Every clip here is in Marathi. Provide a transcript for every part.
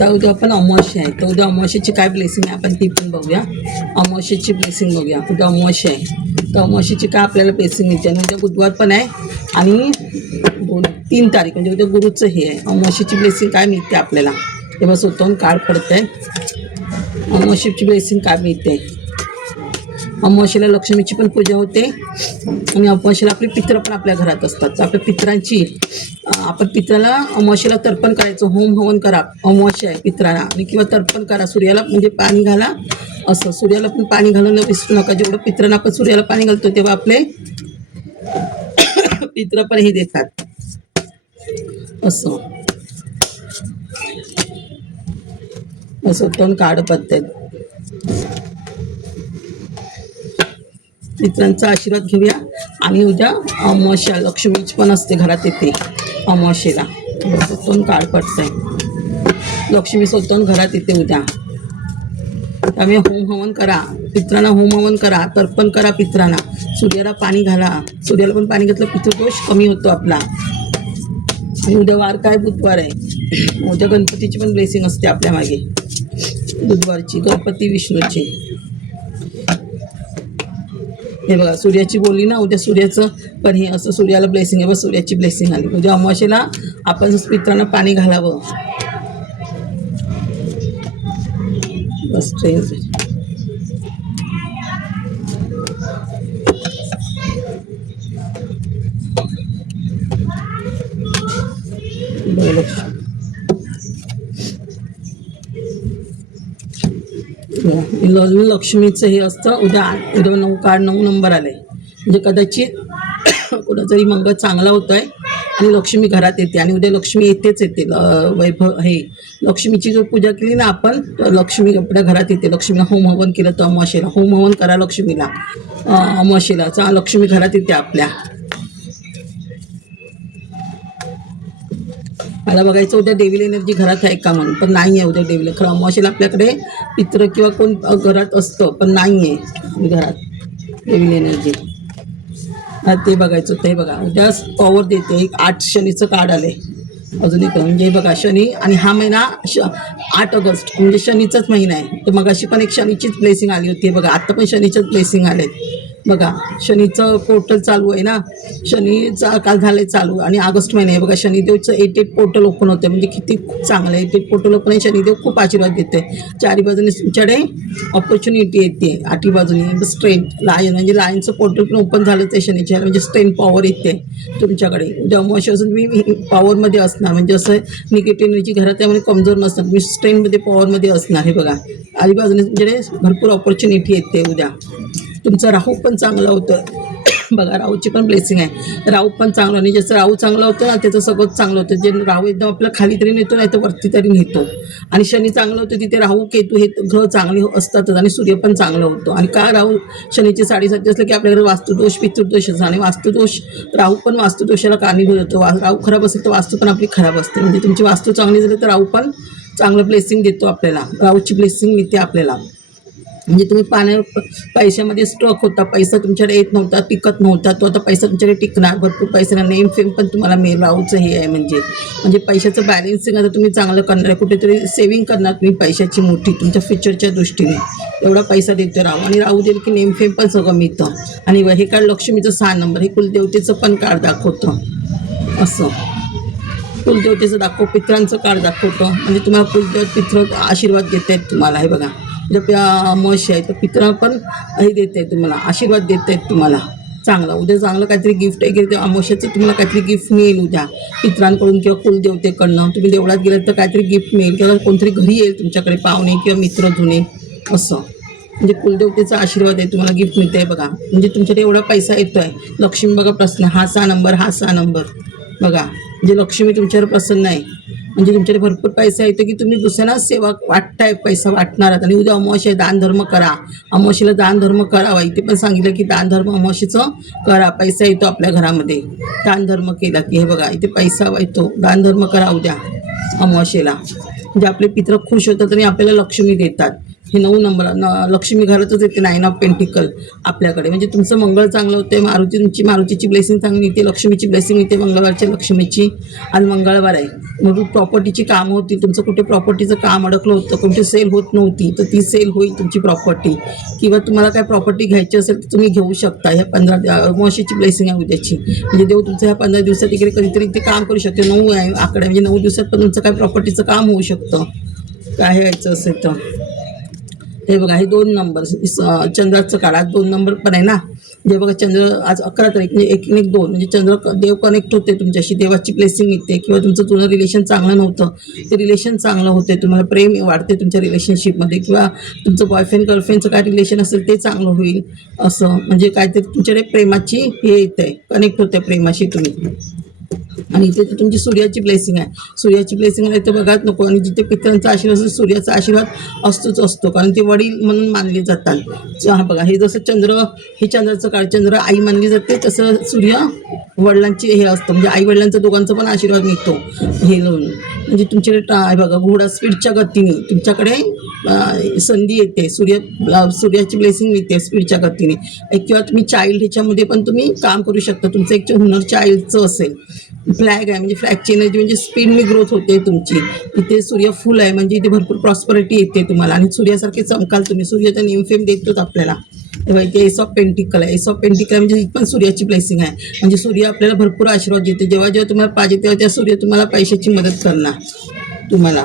तर उद्या आपण अमावास्या आहे, तर उद्या अमावास्येची काय ब्लेसिंग आहे आपण ती पण बघूया. अमावास्येची ब्लेसिंग बघूया. उद्या अमावास्या आहे, तर अमावास्येची काय आपल्याला ब्लेसिंग मिळते. आणि उद्या बुधवार पण आहे आणि 3 तारीख म्हणजे उद्या गुरुचं हे आहे. अमावास्येची ब्लेसिंग काय मिळते आपल्याला ते बस स्वतःहून कार्ड पडतंय. अमावास्येची ब्लेसिंग काय मिळते. अमावास्येला लक्ष्मीची पण पूजा होते आणि अमावास्येला आपले पित्र पण आपल्या घरात असतात. तर आपल्या पित्रांची आपण पित्राला अमावास्येला तर्पण करायचं. होम हवन करा, अमावास्या आहे पित्राला, आणि किंवा तर्पण करा सूर्याला, म्हणजे पाणी घाला. असं सूर्याला पण पाणी घालून विसरू नका. जेवढं पित्रांना आपण सूर्याला पाणी घालतो तेव्हा आपले पित्र पण हे देतात. असं असं पण कार्ड पडतात. पित्रांचा आशीर्वाद घेऊया. आणि उद्या अमावास्या लक्ष्मीची पण असते घरात येते अमावास्येला. स्वतःहून कार्ड पडतंय. लक्ष्मी स्वतःहून घरात येते उद्या. त्यामुळे होम हवन करा, पित्रांना होम हवन करा, तर्पण करा पित्रांना, सूर्याला पाणी घाला. सूर्याला पण पाणी घातलं पितृदोष कमी होतो आपला. आणि उद्या वार काय बुधवार आहे. उद्या गणपतीची पण ब्लेसिंग असते आपल्या मागे बुधवारची, गणपती विष्णूची. हे बघा सूर्याची बोलली ना, उद्या सूर्याचं पण हे असं सूर्याला ब्लेसिंग आहे. बस सूर्याची ब्लेसिंग आली. उद्या अमावास्येला आपण पित्रांना पाणी घालावं. बस ट्रेन लक्ष्मीचं हे असतं. उद्या 9 कार्ड 9 नंबर आले म्हणजे कदाचित कोणाचाही मंगळ चांगला होत आहे आणि लक्ष्मी घरात येते. आणि उद्या लक्ष्मी येतेच येते. वैभव हे लक्ष्मीची जर पूजा केली ना आपण तर लक्ष्मी आपल्या घरात येते. लक्ष्मीला होम हवन केलं तर अमावास्येला होम हवन करा लक्ष्मीला. अमावास्येला लक्ष्मी घरात येते आपल्या. मला बघायचं उद्या डेव्हिल एनर्जी घरात आहे का म्हणून, पण नाही आहे उद्या डेव्हिल. खरं अमावास्येला आपल्याकडे पित्र किंवा कोण घरात असतं, पण नाही आहे घरात डेव्हिल एनर्जी. ते बघायचं होतं. हे बघा उद्या पॉवर देते. एक 8 शनीचं कार्ड आले अजून एक. म्हणजे बघा शनी, आणि हा महिना 8 ऑगस्ट म्हणजे शनीचाच महिना आहे. तर मग अशी पण एक शनीचीच ब्लेसिंग आली होती. बघा आत्ता पण शनीचंच ब्लेसिंग आले. बघा शनीचं पोर्टल चालू आहे ना, शनीचा काल झालं चालू. आणि ऑगस्ट महिना आहे बघा. शनिदेवचं 8 पोर्टल ओपन होतं म्हणजे किती खूप चांगलं आहे. 8 पोर्टल ओपन आहे. शनिदेव खूप आशीर्वाद देते. 4 बाजूने तुमच्याकडे ऑपॉर्च्युनिटी येते. 8 बाजूने स्ट्रेंथ लायन म्हणजे लायनचं पोर्टल पण ओपन झालंच आहे शनीच्या, म्हणजे स्ट्रेंथ पॉवर येते तुमच्याकडे. उद्या अमावास्या असून तुम्ही पॉवरमध्ये असणार, म्हणजे असं निगेटिव्ह एनर्जी घरात त्यामुळे कमजोर नसणार, तुम्ही स्ट्रेंथमध्ये पॉवरमध्ये असणार. हे बघा आजूबाजूने तुमच्याकडे भरपूर ऑपॉर्च्युनिटी येते उद्या. तुमचं राहू पण चांगलं होतं. बघा राहूची पण ब्लेसिंग आहे. राहू पण चांगलं, आणि जसं राहू चांगलं होतं ना त्याचं सगळंच चांगलं होतं. जे राहू एकदम आपलं खाली तरी नेतो नाही तर वरती तरी नेतो. आणि शनी चांगलं होतं तिथे राहू केतू हे ग्रह चांगले असतातच. आणि सूर्य पण चांगलं होतो. आणि का राहू शनीचे 7:30 असलं की आपल्याकडे वास्तुदोष पितृदोष असतो. आणि वास्तुदोष राहू पण वास्तुदोषाला कारणीभूत होतो. राहू खराब असेल तर वास्तू पण आपली खराब असते. म्हणजे तुमची वास्तू चांगली झाली तर राहू पण चांगलं ब्लेसिंग देतो आपल्याला. राहूची ब्लेसिंग मिळते आपल्याला. म्हणजे तुम्ही पैशामध्ये स्ट्रक होता, पैसा तुमच्याकडे येत नव्हता, टिकत नव्हता, तो आता पैसा तुमच्याकडे टिकणार. भरपूर पैसा, नेम फेम पण तुम्हाला मिळेल. राहूचं हे आहे म्हणजे पैशाचं बॅलेन्सिंग आता तुम्ही चांगलं करणार आहे. कुठेतरी सेविंग करणार तुम्ही पैशाची मोठी तुमच्या फ्युचरच्या दृष्टीने. एवढा पैसा देतो राहू. आणि राहू देईल की नेम फेम पण सगळं मिळतं. आणि हे कार्ड लक्ष्मीचं 6 नंबर हे कुलदेवतेचं पण कार्ड दाखवतं. असं कुलदेवतेचं पित्रांचं कार्ड दाखवतं. म्हणजे तुम्हाला कुलदेवत पित्र आशीर्वाद देत आहेत तुम्हाला. हे बघा अमावास्या आहे तर पित्र पण हे देत आहे तुम्हाला, आशीर्वाद देत आहेत तुम्हाला चांगला. उद्या चांगलं काहीतरी गिफ्ट वगैरे ते अमावास्याचं तुम्हाला काहीतरी गिफ्ट मिळेल उद्या पित्रांकडून किंवा कुलदेवतेकडनं. तुम्ही देवळात गेलात तर काहीतरी गिफ्ट मिळेल किंवा कोणतरी घरी येईल तुमच्याकडे पाहुणे किंवा मित्र जुने. असं म्हणजे कुलदेवतेचा आशीर्वाद आहे, तुम्हाला गिफ्ट मिळतं आहे बघा. म्हणजे तुमच्याकडे एवढा पैसा येतो आहे. लक्ष्मी बघा प्रसन्न, हा 6 नंबर, हा 6 नंबर बघा. म्हणजे लक्ष्मी तुमच्यावर प्रसन्न आहे. म्हणजे तुमच्याकडे भरपूर पैसा येतो की तुम्ही दुसऱ्यांना सेवा वाटताय, पैसा वाटणार आहात. आणि उद्या अमावास्या दान धर्म करा. अमावास्येला दान धर्म करावा. इथे पण सांगितलं की दान धर्म अमावास्येचं करा. पैसा येतो आपल्या घरामध्ये दान धर्म केला की. हे बघा इथे पैसा येतो. दान धर्म करा उद्या अमावास्येला. म्हणजे आपले पित्र खुश होतात आणि आपल्याला लक्ष्मी देतात. हे 9 नंबर लक्ष्मी घरातच येते 9 ऑफ पेंटिकल आपल्याकडे. म्हणजे तुमचं मंगळ चांगलं होते, मारुतीची ब्लेसिंग चांगली येते, लक्ष्मीची ब्लेसिंग येते, मंगळवारच्या लक्ष्मीची. आज मंगळवार आहे, म्हणून प्रॉपर्टीची कामं होती. तुमचं कुठे प्रॉपर्टीचं काम अडकलं होतं, कुठे सेल होत नव्हती, तर ती सेल होईल तुमची प्रॉपर्टी. किंवा तुम्हाला काय प्रॉपर्टी घ्यायची असेल तर तुम्ही घेऊ शकता. ह्या 15 अमावस्येची ब्लेसिंग आहे उद्याची. म्हणजे देव तुमचं ह्या 15 दिवसात इकडे कधीतरी ते काम करू शकते. 9 आहे आकडे, म्हणजे 9 दिवसात पण तुमचं काय प्रॉपर्टीचं काम होऊ शकतं, काय घ्यायचं असेल तर. हे बघा, हे 2 नंबर चंद्राचं काढ. आज 2 नंबर पण आहे ना. जे बघा चंद्र आज 11 तारीख, म्हणजे 1-1-2 म्हणजे चंद्र देव कनेक्ट होते तुमच्याशी, देवाची ब्लेसिंग येते. किंवा तुमचं जुनं रिलेशन चांगलं नव्हतं, ते रिलेशन चांगलं होते, तुम्हाला प्रेम वाढते तुमच्या रिलेशनशिपमध्ये. किंवा तुमचं बॉयफ्रेंड गर्लफ्रेंडचं काय रिलेशन असेल ते चांगलं होईल. असं म्हणजे काहीतरी तुमच्याकडे प्रेमाची हे येते, कनेक्ट होते प्रेमाशी तुम्ही. आणि इथे तर तुमची सूर्याची ब्लेसिंग आहे. सूर्याची ब्लेसिंग आहे तर बघाच नको. आणि जिथे पितरांचा आशीर्वाद असतो, सूर्याचा आशीर्वाद असतोच असतो, कारण ते वडील म्हणून मानले जातात. हा बघा, हे जसं चंद्र, हे चंद्राचं काळ, चंद्र आई मानली जाते, तसं सूर्य वडिलांची हे असतं. म्हणजे आई वडिलांचा दोघांचा पण आशीर्वाद मिळतो हे लावून. म्हणजे तुमच्याकडे आहे बघा, घोडा स्पीडच्या गतीने तुमच्याकडे संधी येते. सूर्याची ब्लेसिंग मिळते स्पीडच्या गतीने. किंवा तुम्ही चाइल्ड ह्याच्यामध्ये पण तुम्ही काम करू शकता. तुमचं एक हुनर चाइल्डचं असेल. फ्लॅग आहे, म्हणजे फ्लॅगची एनर्जी म्हणजे स्पीडने ग्रोथ होते तुमची. इथे सूर्य फुल आहे, म्हणजे इथे भरपूर प्रॉस्परिटी येते तुम्हाला. आणि सूर्यासारखे चमकाल तुम्ही. सूर्याचा नेम फेम देतोच आपल्याला. तेव्हा इथे एस ऑफ पेंटिकल आहे. एस ऑफ पेंटिकल म्हणजे ही पण सूर्याची ब्लेसिंग आहे. म्हणजे सूर्य आपल्याला भरपूर आशीर्वाद देते. जेव्हा जेव्हा तुम्हाला पाहिजे तेव्हा त्या सूर्य तुम्हाला पैशाची मदत करणार तुम्हाला.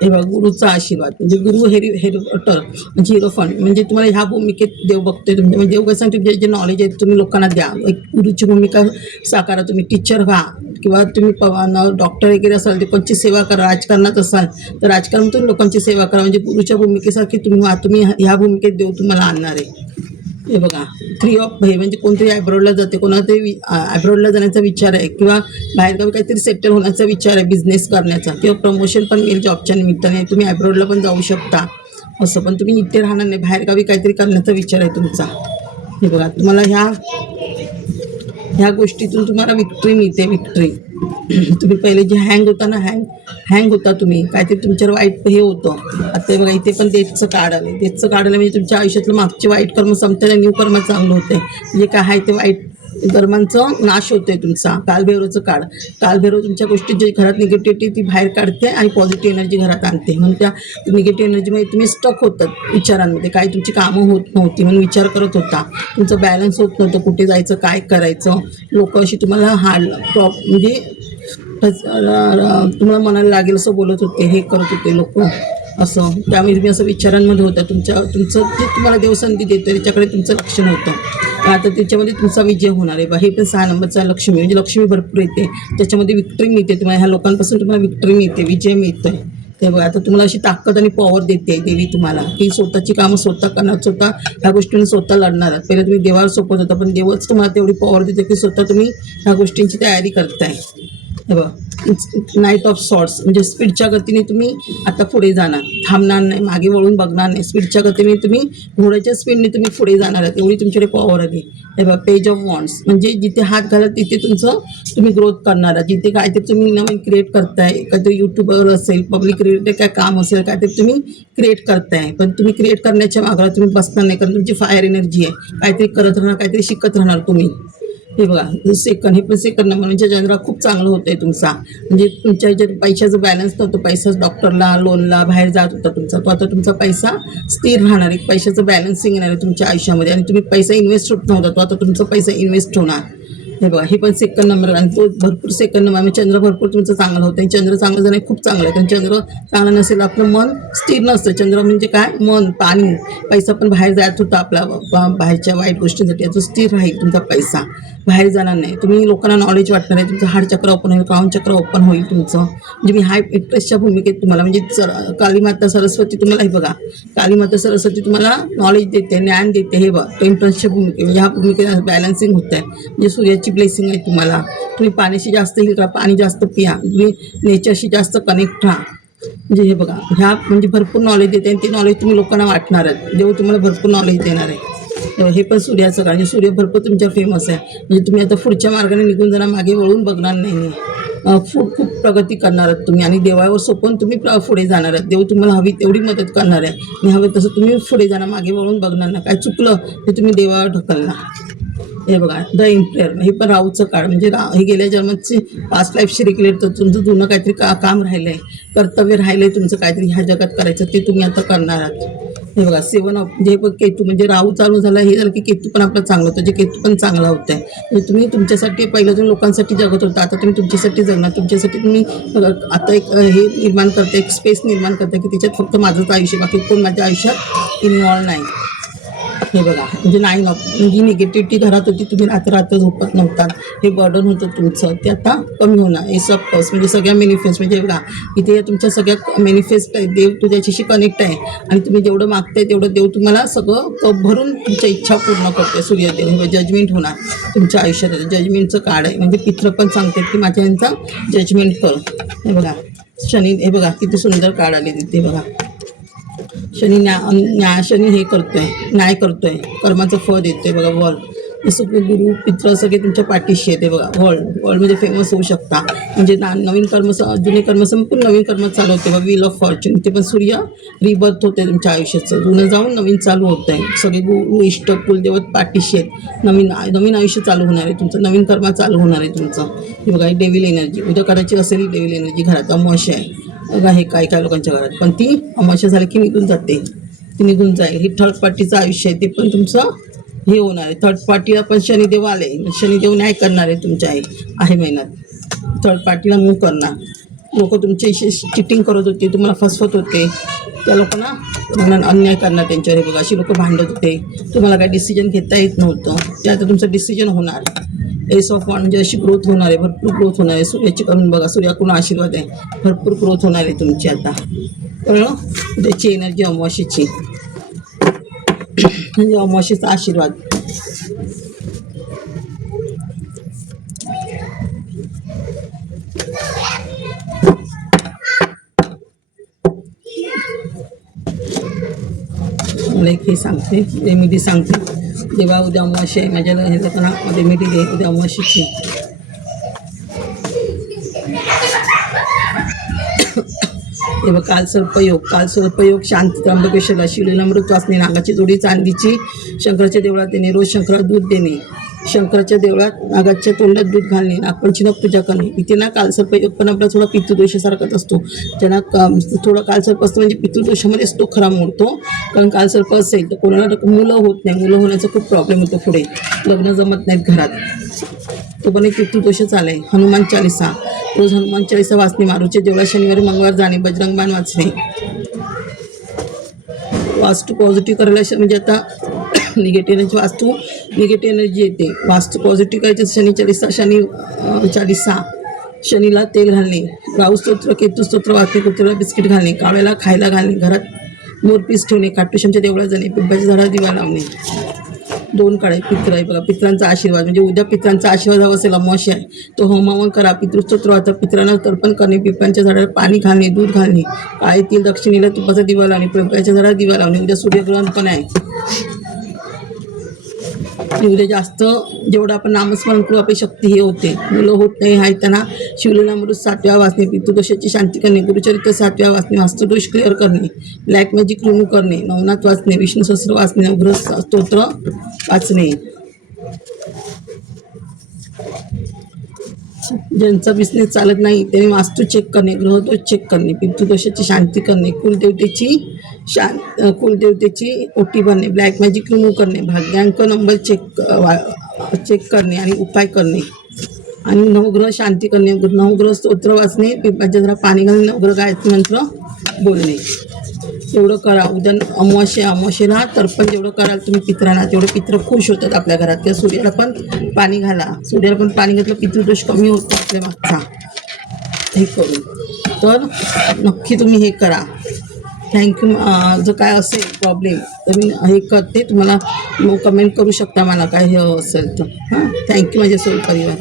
हे बघा, गुरुचा आशीर्वाद म्हणजे गुरु हेरिटेटर म्हणजे हिरोफंड. म्हणजे तुम्हाला ह्या भूमिकेत देव बघतोय तुमच्या. म्हणजे देव कसं तुमचे जे नॉलेज आहे तुम्ही लोकांना द्या. एक गुरुची भूमिका साकारा. तुम्ही टीचर व्हा, किंवा तुम्ही डॉक्टर वगैरे असाल ते कोणची सेवा करा. राजकारणात असाल तर राजकारणातून लोकांची सेवा करा. म्हणजे गुरुच्या भूमिकेसारखी तुम्ही व्हा. तुम्ही ह्या भूमिकेत देव तुम्हाला आणणार आहे. हे बघा, 3 ऑफ हे म्हणजे कोणतरी ॲब्रॉडला जाते, कोणातरी ॲब्रॉडला जाण्याचा विचार आहे, किंवा बाहेरगावी काहीतरी सेटल होण्याचा विचार आहे, बिझनेस करण्याचा, किंवा प्रमोशन पण मिळेल जॉबच्या निमित्ताने. तुम्ही ॲब्रॉडला पण जाऊ शकता असं. पण तुम्ही इथे राहणार नाही, बाहेरगावी काहीतरी करण्याचा विचार आहे तुमचा. हे बघा, तुम्हाला ह्या गोष्टीतून तुम्हाला विक्ट्री मिळते. विक्ट्री तुम्ही पहिले जे हँग होता ना, हँग होता तुम्ही, काहीतरी तुमच्यावर वाईट हे होतं. आता बघा, इथे पण डेथचं कार्ड आलं. डेथचं कार्ड आलं म्हणजे तुमच्या आयुष्यातलं मागचे वाईट कर्म संपते आणि न्यू कर्म चांगलं होते. म्हणजे काय आहे ते वाईट कर्मांचं नाश होतोय तुमचा. कालभैरवचं कार्ड. कालभैरव तुमच्या गोष्टी जे घरात निगेटिव्हिटी ती बाहेर काढते आणि पॉझिटिव्ह एनर्जी घरात आणते. म्हणून त्या निगेटिव्ह एनर्जीमध्ये तुम्ही स्टक होतात विचारांमध्ये. काही तुमची कामं होत नव्हती म्हणून विचार करत होता. तुमचं बॅलन्स होत नव्हतं, कुठे जायचं, काय करायचं. लोक अशी तुम्हाला म्हणजे तुम्हाला मनाला लागेल असं बोलत होते, हे करत होते लोक असं. त्यामुळे तुम्ही असं विचारांमध्ये होता. तुमचं जे तुम्हाला देव संधी देतं त्याच्याकडे तुमचं लक्ष नव्हतं. आता त्याच्यामध्ये तुमचा विजय होणार आहे. हे पण 6 नंबरचा लक्ष्मी, म्हणजे लक्ष्मी भरपूर येते, त्याच्यामध्ये विक्ट्री मिळते तुम्हाला. ह्या लोकांपासून तुम्हाला विक्ट्री मिळते, विजय मिळतोय. ते बघा, आता तुम्हाला अशी ताकद आणि पॉवर देते देवी तुम्हाला, की स्वतःची कामं स्वतः करणार, स्वतः ह्या गोष्टींनी स्वतः लढणार आहात. पहिले तुम्ही देवावर सोपत होता, पण देवच तुम्हाला तेवढी पॉवर देते की स्वतः तुम्ही ह्या गोष्टींची तयारी करताय. हे बघा, नाईट ऑफ सॉर्ट्स म्हणजे स्पीडच्या गतीने तुम्ही आता पुढे जाणार, थांबणार नाही, मागे वळून बघणार नाही. स्पीडच्या गतीने तुम्ही घोड्याच्या स्पीडने तुम्ही पुढे जाणार आहात, एवढी तुमच्याकडे पॉवर आली. हे बघा, पेज ऑफ वॉन्ड्स म्हणजे जिथे हात घालत तिथे तुम्ही ग्रोथ करणार आहात. जिथे काहीतरी तुम्ही नवीन क्रिएट करताय, काहीतरी यूट्यूबवर असेल, पब्लिक रिलेटेड काय काम असेल, काहीतरी तुम्ही क्रिएट करताय. पण तुम्ही क्रिएट करण्याच्या मागे तुम्ही बसणार नाही, कारण तुमची फायर एनर्जी आहे. काहीतरी करत राहणार, काहीतरी शिकत राहणार तुम्ही. हे बघा, हे पण सेकंड नंबर म्हणजे चंद्र खूप चांगलं होतं आहे तुमचा. म्हणजे तुमच्या जे पैशाचं बॅलन्स नव्हतं, पैसा डॉक्टरला, लोनला बाहेर जात होता तुमचा, तो आता तुमचा पैसा स्थिर राहणार. एक पैशाचं बॅलन्सिंग येणार आहे तुमच्या आयुष्यामध्ये. आणि तुम्ही पैसा इन्व्हेस्ट होत नव्हता, तो आता तुमचा पैसा इन्व्हेस्ट होणार. हे बघा, हे पण सेकंड नंबर. आणि तो भरपूर सेकंड नंबर म्हणजे चंद्र भरपूर तुमचं चांगलं होतं. आणि चंद्र चांगलं जाणं खूप चांगलं आहे, कारण चंद्र चांगलं नसेल आपलं मन स्थिर नसतं. चंद्र म्हणजे काय, मन, पाणी. पैसा पण बाहेर जात होता आपला बाहेरच्या वाईट गोष्टींसाठी, याचा स्थिर राहील तुमचा पैसा, बाहेर जाणार नाही. तुम्ही लोकांना नॉलेज वाटणार आहे, तुमचं हार्ट चक्र ओपन होईल, क्राउन चक्र ओपन होईल तुमचं. म्हणजे मी हाय इंटरेस्टच्या भूमिकेत तुम्हाला म्हणजे कालीमाता सरस्वती तुम्हाला, हे बघा, कालीमाता सरस्वती तुम्हाला नॉलेज देते, ज्ञान देते. हे बघा, इंटरेस्टच्या भूमिके म्हणजे ह्या भूमिकेत बॅलन्सिंग होत आहे. म्हणजे सूर्याची ब्लेसिंग आहे तुम्हाला. तुम्ही पाण्याशी जास्त हिल करा, पाणी जास्त पिया, तुम्ही नेचरशी जास्त कनेक्ट राहा. म्हणजे हे बघा, ह्या म्हणजे भरपूर नॉलेज देते आणि ते नॉलेज तुम्ही लोकांना वाटणार आहेत. देव तुम्हाला भरपूर नॉलेज देणार आहे. हे पण सूर्याचं कारण, सूर्य भरपूर तुमच्यावर फेमस आहे. म्हणजे तुम्ही आता पुढच्या मार्गाने निघून जाणार, मागे वळून बघणार नाही. खूप प्रगती करणार आहात तुम्ही आणि देवावर सोपवून तुम्ही पुढे जाणार आहात. देव तुम्हाला हवी तेवढी मदत करणार आहे आणि हवं तसं तुम्ही पुढे जाणार, मागे वळून बघणार ना. काय चुकलं ते तुम्ही देवावर ढकलणार. हे बघा द इम्प्रेअर, हे पण राहूचं काळ म्हणजे हे गेल्या जन्माची पास्ट लाईफशी रिलेटेड. तर तुमचं जुनं काहीतरी काम राहिलं आहे, कर्तव्य राहिलं आहे तुमचं काहीतरी ह्या जगात करायचं, ते तुम्ही आता करणार आहात. हे बघा 7 ऑफ म्हणजे पण केतू म्हणजे राहू चालू झाला, हे झालं की केतू पण आपलं चांगलं होतं, जे केतू पण चांगला होतं आहे. म्हणजे तुम्ही तुमच्यासाठी पहिलं तुम्ही लोकांसाठी जगत होता, आता तुम्ही तुमच्यासाठी जगणार. तुमच्यासाठी तुम्ही आता एक हे निर्माण करता, एक स्पेस निर्माण करता की त्याच्यात फक्त माझंच आयुष्य, बाकी कोण माझ्या आयुष्यात इन्वॉल्व नाही. हे बघा म्हणजे 9 ऑफ जी निगेटिव्हिटी घरात होती, तुम्ही रात्र झोपत नव्हता, हे बर्डन होतं तुमचं, ते आता कमी होणार. एस ऑफ कप्स म्हणजे सगळ्या मॅनिफेस्ट, म्हणजे बघा इथे तुमच्या सगळ्या मॅनिफेस्ट आहे, देव तुझ्याशी कनेक्ट आहे आणि तुम्ही जेवढं मागताय तेवढं देव तुम्हाला सगळं कप भरून तुमच्या इच्छा पूर्ण करते. सूर्यदेव हे जजमेंट होणार तुमच्या आयुष्यात, जजमेंटचं कार्ड आहे. म्हणजे पित्र पण सांगतात की माझ्या यांचा जजमेंट कर. हे बघा शनी, हे बघा किती सुंदर कार्ड आले तिथे बघा. शनी हे करतोय, न्याय करतोय, कर्माचं फळ देतोय बघा. वॉल जसं गुरु पित्र सगळे तुमच्या पाठीशी आहे. ते बघा वर्ल्डमध्ये फेमस होऊ शकता, म्हणजे नवीन कर्म, जुने कर्म संपून नवीन कर्म चालू होते बघा. व्हील ऑफ फॉर्च्यून, ते पण सूर्य रिबर्थ होते तुमच्या आयुष्याचं, जुनं जाऊन नवीन चालू होतं आहे. सगळे गुरु इष्ट कुलदेवत पाठीशी आहेत, नवीन आयुष्य चालू होणार आहे तुमचं, नवीन कर्म चालू होणार आहे तुमचं. हे बघा डेव्हिल एनर्जी उद्या करायची असेल, डेव्हिल एनर्जी घरात अमावस्या आहे बघा. हे काय लोकांच्या घरात, पण ती अमावस्या झाली की निघून जाते, ती निघून जाईल. ही थर्ड पार्टीचं आयुष्य आहे, ते पण तुमचं हे होणार आहे. थर्ड पार्टीला पण शनिदेव आले, शनिदेव न्याय करणार आहे तुमच्या आहे महिन्यात. थर्ड पार्टीला मूव करणार. लोक तुमच्याशी चिटिंग करत होते, तुम्हाला फसवत होते, त्या लोकांना अन्याय करणार त्यांच्यावर. हे बघा अशी लोक भांडत होते, तुम्हाला काही डिसिजन घेता येत नव्हतं, ते आता तुमचं डिसिजन होणार. एस ऑफ वॉन्ड म्हणजे अशी ग्रोथ होणार आहे, भरपूर ग्रोथ होणार आहे. सूर्याची करून बघा, सूर्याकडून आशीर्वाद आहे, भरपूर ग्रोथ होणार आहे तुमची आता. कळलं त्याची एनर्जी अमावस्येची म्हणजे अमावस्येचा आशीर्वाद. मला एक हे सांगते, रेमेडी सांगते. जेव्हा उद्या अमावस्या आहे, माझ्या हे लोकांना रेमेडी दे उद्या अमावस्येची. तेव्हा काल सर्पयोग शांती त्र्यंबकेश्वरला, शिवलीला अमृत वाचणे, नागाची जोडी चांदीची, शंकराच्या देवळात देणे, रोज शंकराला दूध देणे, शंकराच्या देवळात नागाच्या तोंडात दूध घालणे, नागपंचमीला पूजा करणे. इथे ना कालसर्पयोग पण आपला थोडा पितृदोषासारखाच असतो. ज्यांना थोडा कालसर्प असतो म्हणजे पितृदोषामध्येच तो खरा मोडतो. कारण कालसर्प असेल तर कोणाला मुलं होत नाही, मुलं होण्याचा खूप प्रॉब्लेम होतो, पुढे लग्न जमत नाहीत घरात, तो पण एक पितृदोषच आला आहे. हनुमान चालिसा, रोज हनुमान चालिसा वाचणे, मारूच्या देवळात शनिवारी मंगळवार जाणे, बजरंगबाण वाचणे. वास्तू पॉझिटिव्ह करायला म्हणजे आता निगेटिव्ह एनर्जी, वास्तू निगेटिव्ह एनर्जी येते, वास्तू पॉझिटिव्ह करायची. शनी चालिसा, शनीला तेल घालणे, राहू स्तोत्र, केतू स्तोत्र वाचणे, कुत्र्याला बिस्किट घालणे, कावळ्याला खायला घालणे, घरात मोरपीस ठेवणे, काटूश्यामच्या देवळात जाणे, पिंपळाच्या झाडाला दिवा लावणे. 2 काळे पित्र आहे बघा. पित्रांचा आशीर्वाद म्हणजे उद्या पित्रांचा आशीर्वाद हवा असेल, अमावस्या आहे, तो होमहवन करा, पितृस्तोत्र वाचा, पित्रांना तर्पण करणे, पिंपळाच्या झाडाला पाणी घालणे, दूध घालणे, काळे तेल, दक्षिणेला तुपाचा दिवा लावणे, पिंपळाच्या झाडाला दिवा लावणे. उद्या सूर्यग्रहण पण आहे. उद्या जास्त जेवढं आपण नामस्मरण करू आपली शक्ती हे होते. मुलं होत नाही आहे त्यांना शिवलीलामृत 7 वाचणे, पितृदोषाची शांती करणे, गुरुचरित्र 7 वाचणे, वास्तुदोष क्लिअर करणे, ब्लॅक मॅजिक रिमूव्ह करणे, नवनाथ वाचणे, विष्णू सहस्त्र वाचणे, उग्र स्तोत्र वाचणे. ज्यांचा बिझनेस चालत नाही त्यांनी वास्तू चेक करणे, ग्रहदोष चेक करणे, पितृदोषाची शांती करणे, कुलदेवतेची ओटी भरणे, ब्लॅक मॅजिक रिमूव्ह करणे, भाग्यांक नंबर चेक करणे आणि उपाय करणे आणि नवग्रह शांती करणे, नवग्रह स्तोत्र वाचणे, पिंपळाच्या झाडाला पाणी घालणे, नवग्रह गायत्री मंत्र बोलणे. एवढं करा. उद्या अमावस्येला तर्पण जेवढं कराल तुम्ही पित्रांना तेवढे पित्र खुश होतात आपल्या घरात. किंवा सूर्याला पण पाणी घाला, सूर्याला पण पाणी घातलं पितृदोष कमी होतो आपल्या मागचा. हे करून तर नक्की तुम्ही हे करा. थँक्यू. जर काय असेल प्रॉब्लेम तर मी हे करते, तुम्हाला कमेंट करू शकता मला काय हे असेल तर. हां, थँक्यू माझ्या सोल परिवार.